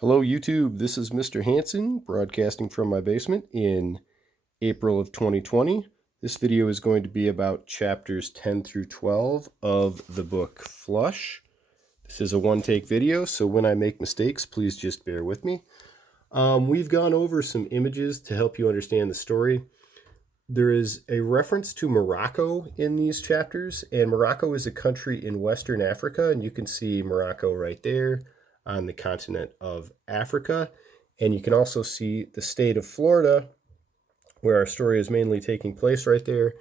Hello YouTube, this is Mr. Hanson broadcasting from my basement in April of 2020. This video is going to be about chapters 10 through 12 of the book Flush. This is a one-take video, so when I make mistakes, please just bear with me. We've gone over some images to help you understand the story. There is a reference to Morocco in these chapters, and Morocco is a country in Western Africa, and you can see Morocco right there on the continent of Africa. And you can also see the state of Florida, where our story is mainly taking place right there.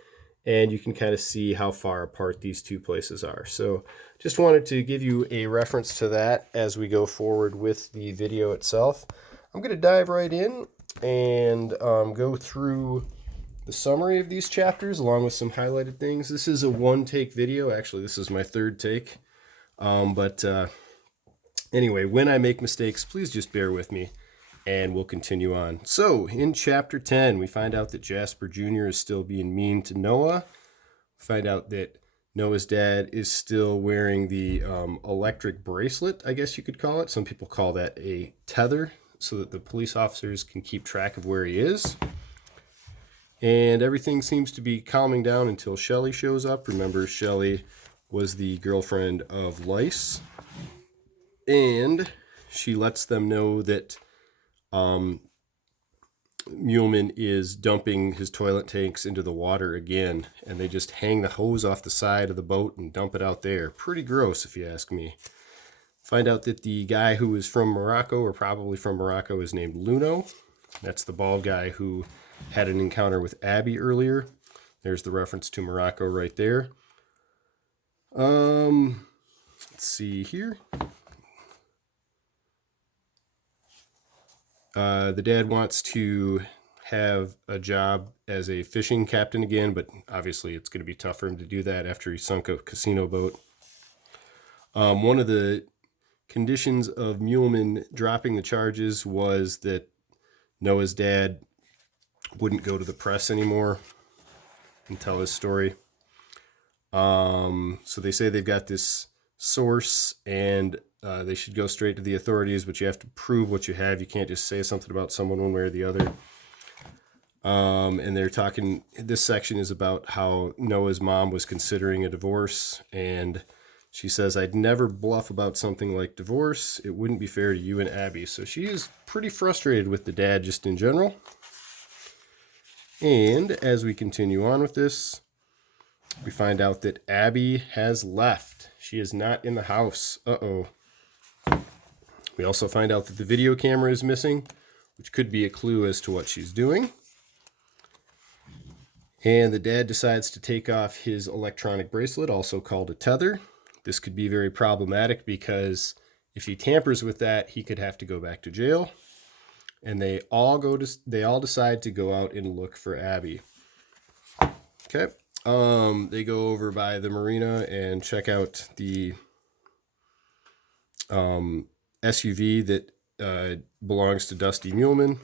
And you can kind of see how far apart these two places are. So just wanted to give you a reference to that as we go forward with the video itself. I'm going to dive right in and go through the summary of these chapters along with some highlighted things. This is a one-take video. Actually, this is my third take. Anyway, when I make mistakes, please just bear with me and we'll continue on. So in chapter 10, we find out that Jasper Jr. is still being mean to Noah. We find out that Noah's dad is still wearing the electric bracelet, I guess you could call it. Some people call that a tether, so that the police officers can keep track of where he is. And everything seems to be calming down until Shelly shows up. Remember, Shelly was the girlfriend of Lice. And she lets them know that Muleman is dumping his toilet tanks into the water again. And they just hang the hose off the side of the boat and dump it out there. Pretty gross, if you ask me. Find out that the guy who is from Morocco, or probably from Morocco, is named Luno. That's the bald guy who had an encounter with Abby earlier. There's the reference to Morocco right there. Let's see here. The dad wants to have a job as a fishing captain again, but obviously it's going to be tough for him to do that after he sunk a casino boat. One of the conditions of Muleman dropping the charges was that Noah's dad wouldn't go to the press anymore and tell his story. So they say they've got this source and they should go straight to the authorities, but you have to prove what you have. You can't just say something about someone one way or the other. And they're talking, this section is about how Noah's mom was considering a divorce, and she says, "I'd never bluff about something like divorce. It wouldn't be fair to you and Abby." So she is pretty frustrated with the dad just in general. And as we continue on with this, we find out that Abby has left. She is not in the house. Uh-oh. We also find out that the video camera is missing, which could be a clue as to what she's doing. And the dad decides to take off his electronic bracelet, also called a tether. This could be very problematic because if he tampers with that, he could have to go back to jail. And they all decide to go out and look for Abby. Okay. They go over by the marina and check out the SUV that belongs to Dusty Muleman.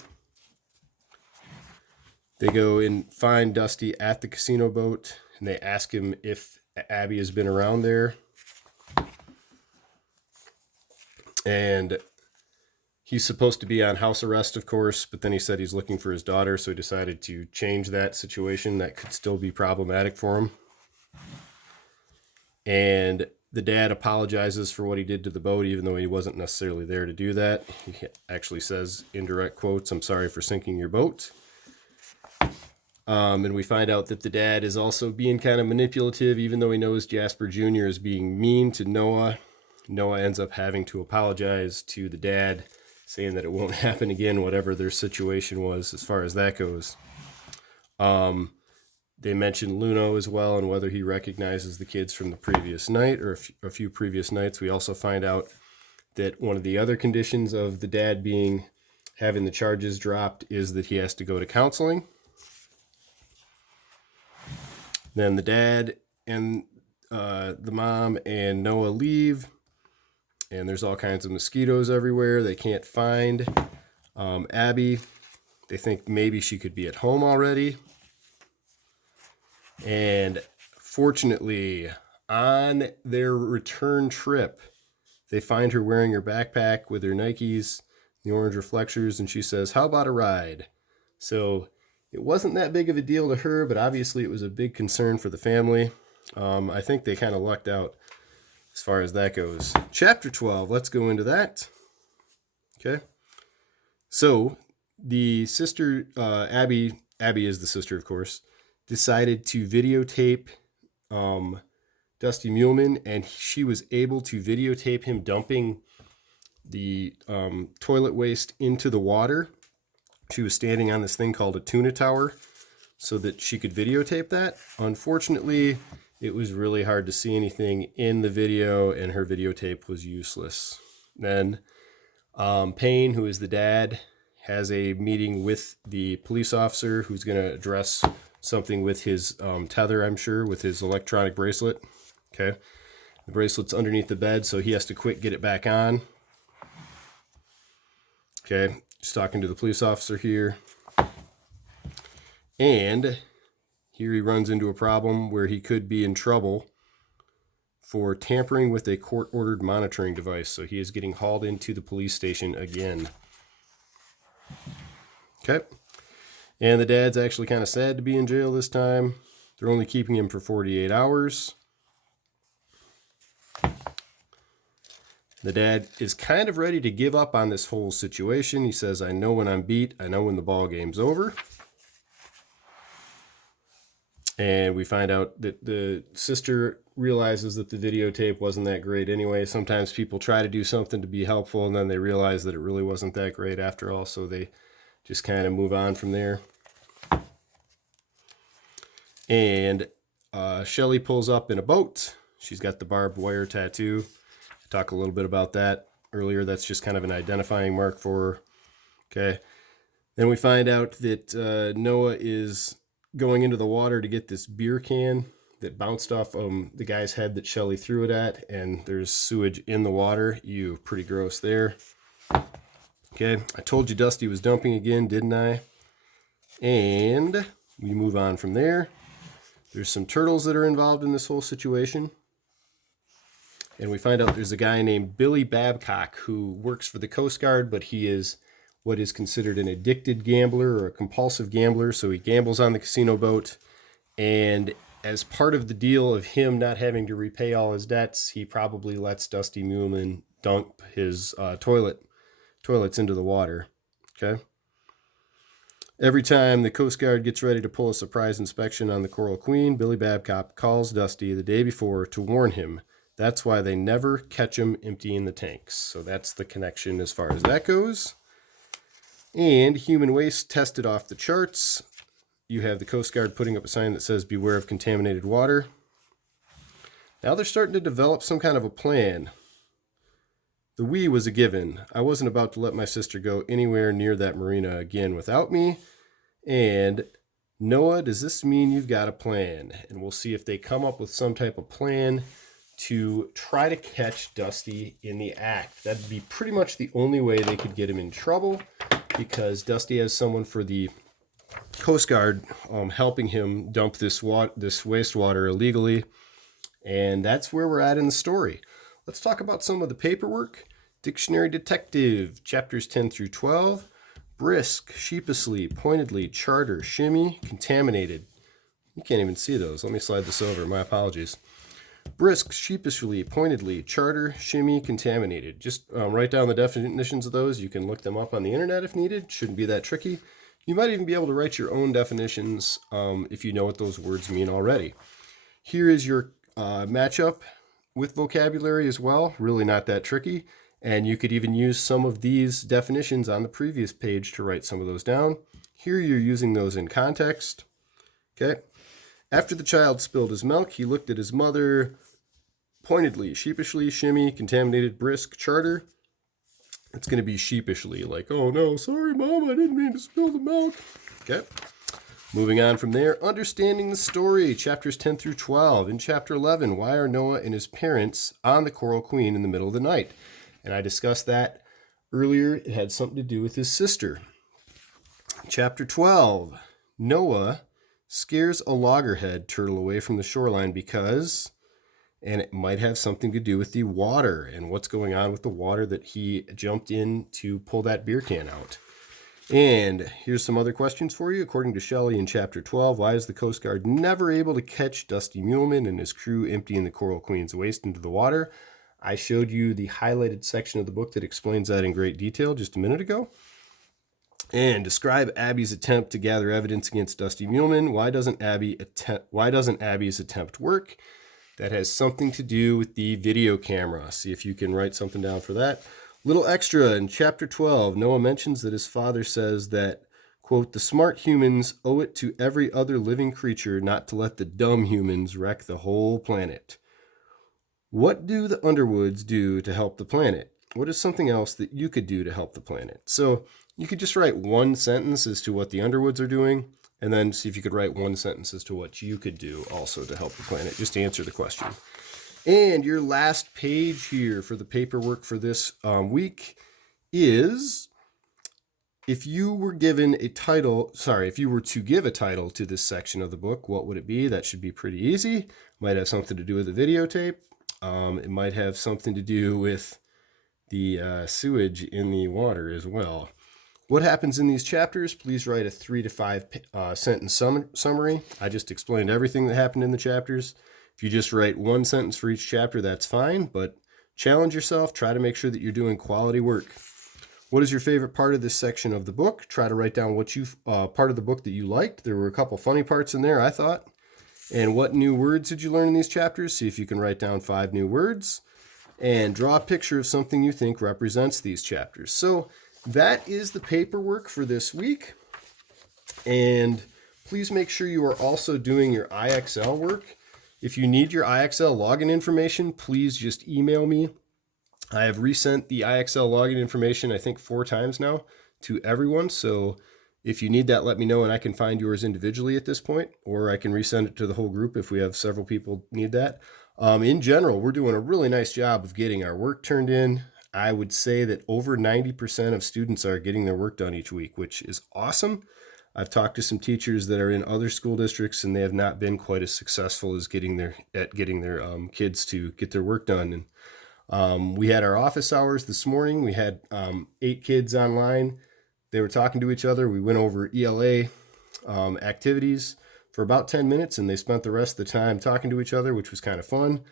They go and find Dusty at the casino boat, and they ask him if Abby has been around there. And he's supposed to be on house arrest, of course, but then he said he's looking for his daughter, so he decided to change that situation. That could still be problematic for him. And the dad apologizes for what he did to the boat, even though he wasn't necessarily there to do that. He actually says, in direct quotes, "I'm sorry for sinking your boat." And we find out that the dad is also being kind of manipulative, even though he knows Jasper Jr. is being mean to Noah. Noah ends up having to apologize to the dad, saying that it won't happen again, whatever their situation was as far as that goes. They mention Luno as well and whether he recognizes the kids from the previous night or a few previous nights. We also find out that one of the other conditions of the dad having the charges dropped is that he has to go to counseling. Then the dad and the mom and Noah leave, and there's all kinds of mosquitoes everywhere. They can't find Abby. They think maybe she could be at home already. And fortunately, on their return trip, they find her wearing her backpack with her Nikes. the orange reflectors, and she says, "How about a ride?" So it wasn't that big of a deal to her, but obviously it was a big concern for the family. I think they kind of lucked out as far as that goes. Chapter 12, let's go into that. Okay. So the sister, Abby is the sister, of course, decided to videotape Dusty Muleman, and she was able to videotape him dumping the toilet waste into the water. She was standing on this thing called a tuna tower so that she could videotape that. Unfortunately, it was really hard to see anything in the video, and her videotape was useless. Then Payne, who is the dad, has a meeting with the police officer who's going to address something with his tether, I'm sure, with his electronic bracelet. Okay. The bracelet's underneath the bed, so he has to quick get it back on. Okay. Just talking to the police officer here. And here he runs into a problem where he could be in trouble for tampering with a court-ordered monitoring device. So he is getting hauled into the police station again. Okay. And the dad's actually kind of sad to be in jail this time. They're only keeping him for 48 hours. The dad is kind of ready to give up on this whole situation. He says, "I know when I'm beat. I know when the ball game's over." And we find out that the sister realizes that the videotape wasn't that great anyway. Sometimes people try to do something to be helpful, and then they realize that it really wasn't that great after all, so they just kind of move on from there. And Shelly pulls up in a boat. She's got the barbed wire tattoo. Talk a little bit about that earlier. That's just kind of an identifying mark for her. Okay. Then we find out that Noah is going into the water to get this beer can that bounced off the guy's head that Shelly threw it at, and there's sewage in the water. Ew, pretty gross there. Okay, I told you Dusty was dumping again, didn't I? And we move on from there. There's some turtles that are involved in this whole situation. And we find out there's a guy named Billy Babcock who works for the Coast Guard, but he is what is considered an addicted gambler or a compulsive gambler. So he gambles on the casino boat. And as part of the deal of him not having to repay all his debts, he probably lets Dusty Muleman dump his toilets into the water. Okay. Every time the Coast Guard gets ready to pull a surprise inspection on the Coral Queen, Billy Babcock calls Dusty the day before to warn him. That's why they never catch him emptying the tanks. So that's the connection as far as that goes. And human waste tested off the charts. You have the Coast Guard putting up a sign that says, "Beware of contaminated water." Now they're starting to develop some kind of a plan. The we was a given. I wasn't about to let my sister go anywhere near that marina again without me. And Noah, does this mean you've got a plan? And we'll see if they come up with some type of plan to try to catch Dusty in the act. That'd be pretty much the only way they could get him in trouble, because Dusty has someone for the Coast Guard helping him dump this wastewater illegally. And that's where we're at in the story. Let's talk about some of the paperwork. Dictionary Detective, chapters 10 through 12. Brisk, sheepishly, pointedly, charter, shimmy, contaminated. You can't even see those. Let me slide this over. My apologies. Brisk, sheepishly, pointedly, charter, shimmy, contaminated. Just write down the definitions of those. You can look them up on the internet if needed. Shouldn't be that tricky. You might even be able to write your own definitions if you know what those words mean already. Here is your matchup with vocabulary as well. Really not that tricky. And you could even use some of these definitions on the previous page to write some of those down. Here you're using those in context. Okay. After the child spilled his milk, he looked at his mother pointedly, sheepishly, shimmy, contaminated, brisk, charter. It's going to be sheepishly, like, "Oh no, sorry mom, I didn't mean to spill the milk." Okay. Moving on from there, understanding the story, chapters 10 through 12. In chapter 11, why are Noah and his parents on the Coral Queen in the middle of the night? And I discussed that earlier. It had something to do with his sister. Chapter 12, Noah scares a loggerhead turtle away from the shoreline because and it might have something to do with the water and what's going on with the water that he jumped in to pull that beer can out. And here's some other questions for you. According to Shelley in Chapter 12, why is the Coast Guard never able to catch Dusty Muleman and his crew emptying the Coral Queen's waste into the water? I showed you the highlighted section of the book that explains that in great detail just a minute ago. And describe Abby's attempt to gather evidence against Dusty Muleman. Why doesn't Abby's attempt work? That has something to do with the video camera. See if you can write something down for that. Little extra in Chapter 12, Noah mentions that his father says that, quote, the smart humans owe it to every other living creature not to let the dumb humans wreck the whole planet. What do the Underwoods do to help the planet? What is something else that you could do to help the planet? So you could just write one sentence as to what the Underwoods are doing, and then see if you could write one sentence as to what you could do also to help the planet, just to answer the question. And your last page here for the paperwork for this week is, if you were given a title, if you were to give a title to this section of the book, what would it be? That should be pretty easy. Might have something to do with the videotape. It might have something to do with the sewage in the water as well. What happens in these chapters? Please write a 3 to 5 sentence summary. I just explained everything that happened in the chapters. If you just write one sentence for each chapter, that's fine, but challenge yourself. Try to make sure that you're doing quality work. What is your favorite part of this section of the book? Try to write down what part of the book that you liked. There were a couple funny parts in there, I thought. And what new words did you learn in these chapters? See if you can write down 5 new words. And draw a picture of something you think represents these chapters. So that is the paperwork for this week. And please make sure you are also doing your IXL work. If you need your IXL login information, please just email me. I have resent the IXL login information, I think 4 times now, to everyone. So if you need that, let me know, and I can find yours individually at this point, or I can resend it to the whole group if we have several people need that. In general, we're doing a really nice job of getting our work turned in. I would say that over 90% of students are getting their work done each week, which is awesome. I've talked to some teachers that are in other school districts, and they have not been quite as successful as getting their kids to get their work done. And we had our office hours this morning. We had 8 kids online. They were talking to each other. We went over ELA activities for about 10 minutes, and they spent the rest of the time talking to each other, which was kind of fun.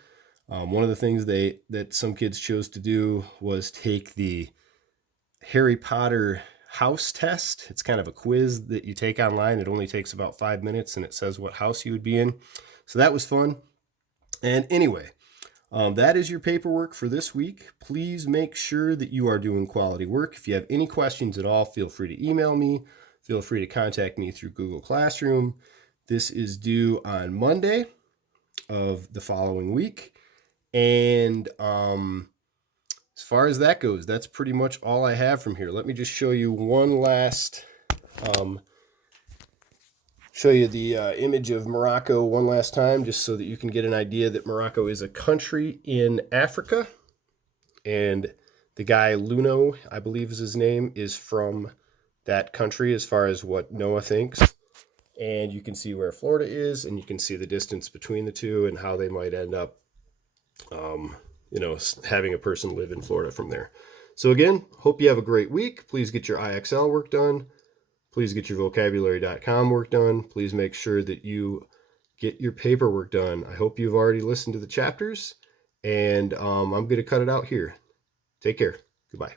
One of the things that some kids chose to do was take the Harry Potter house test. It's kind of a quiz that you take online. It only takes about 5 minutes, and it says what house you would be in. So that was fun. And anyway, that is your paperwork for this week. Please make sure that you are doing quality work. If you have any questions at all, feel free to email me. Feel free to contact me through Google Classroom. This is due on Monday of the following week. And as far as that goes, that's pretty much all I have from here. Let me just show you one last, show you the image of Morocco one last time, just so that you can get an idea that Morocco is a country in Africa. And the guy, Luno, I believe is his name, is from that country as far as what Noah thinks. And you can see where Florida is, and you can see the distance between the two and how they might end up having a person live in Florida from there. So again, hope you have a great week. Please get your IXL work done. Please get your vocabulary.com work done. Please make sure that you get your paperwork done. I hope you've already listened to the chapters, and I'm going to cut it out here. Take care. Goodbye.